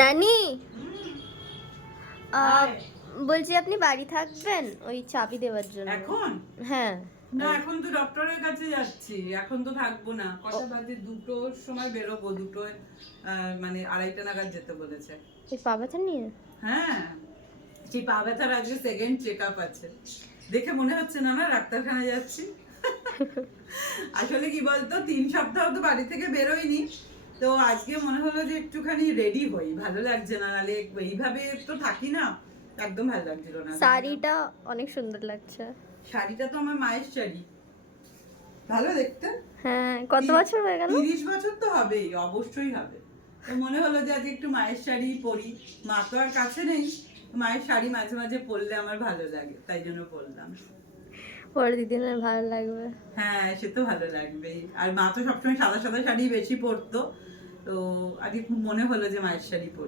নানি, বলছি আপনি বাড়ি থাকবেন ওই চাবি দেওয়ার জন্য? এখন হ্যাঁ। না, এখন তো ডক্টরের কাছে যাচ্ছি, এখন তো থাকবো না। কটা বাজে? 2টোর সময় বেরোবো। 2টোয় মানে 2:30 নাগাদ যেতে বলেছে। এই পা ব্যথা নিয়ে? হ্যাঁ, সেই পা ব্যথার আজকে সেকেন্ড চেক আপ আছে। দেখে মনে হচ্ছে না না ডাক্তারখানা যাচ্ছি। আসলে কি বলতো, 3 সপ্তাহ তো বাড়ি থেকে বেরোইনি, তো আজকে মনে হলো যে একটুখানি রেডি হই, ভালো লাগছে না, নালে এইভাবে তো থাকি না, একদম ভালো লাগছিল না। শাড়িটা অনেক সুন্দর লাগছে। শাড়িটা তো আমার মায়ের শাড়ি, ভালো দেখতে। হ্যাঁ, কত বছর হয়ে গেল? 30 বছর তো হবেই, অবশ্যই হবে। তো মনে হলো যে আজ একটু মায়ের শাড়ি পরি, মা তো আর কাছে নেই, মায়ের শাড়ি মাঝে মাঝে পরলে আমার ভালো লাগে, তাই জন্য পরলাম। পরে দিদিনের ভালো লাগবে। হ্যাঁ, সে তো ভালো লাগবেই। আর মা তো সবসময় সাদা সাদা শাড়ি বেশি পরতো, তো আজকে খুব মনে হলো যে মায়ের শাড়ি পরি।